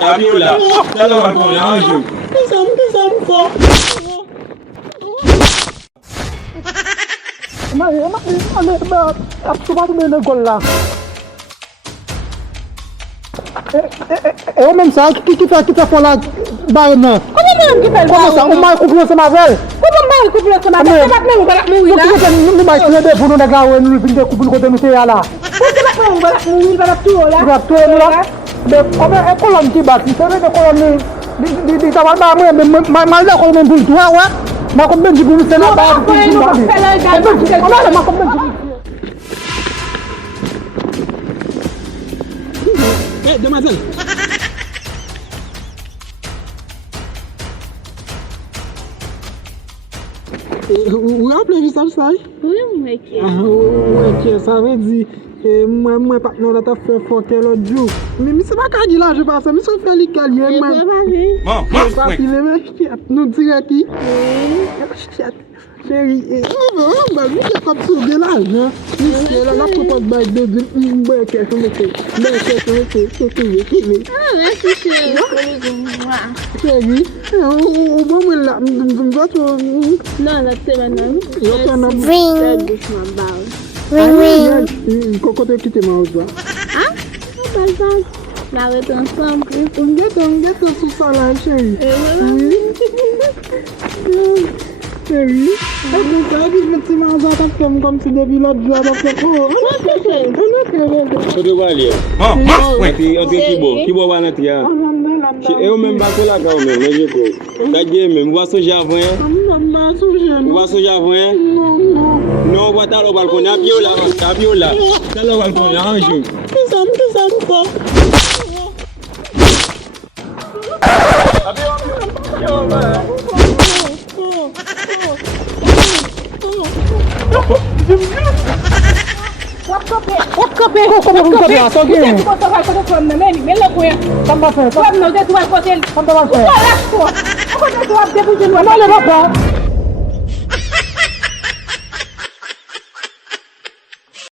Fabiola. Tell her balcon, anjou. Eu mesmo sabe que tá falando da não. Como mesmo que faz? Como sabe? O mais comprou essa mavel. Como mais que faz? Mas você vai comer um barato muito lá. Não vai ser de fundo da gawe no vinde ku ko de não lá. Você vai comer um barato muito barato lá. Barato lá. É colom que bate, você vê colom de tava ba mas lá colom do tua wa. Mas como bem de bunu você lá ba. Mas como bem. Eh, demoiselle. Vous rappelez ça? Oui, mec. Ouais, ça veut dire moi partenaire là t'a fait foquer l'autre jour. Mais c'est pas qu'à dire là, je passe, mais ça fait l'italien moi. Nous dire qui? Chérie, bah lui c'est comme ça de là, non? C'est là propose bail de question mais Merci chérie. chérie, on va me là, Non, là c'est maintenant. ring. Cocotte qui te mange là. Ah? La rete ensemble. On get sous ça là, chérie. Chérie, c'est ça que je me suis mangé comme si depuis l'autre jour, donc c'est cool. Je te vois aller. Qui boit à l'intérieur? Et au même bateau là, quand même, mais je crois. T'as dit, même, vois ce javon. Vois ce javon. Non, on va t'aller au balcon. Fabiola. T'as le balcon, anjou. Tambah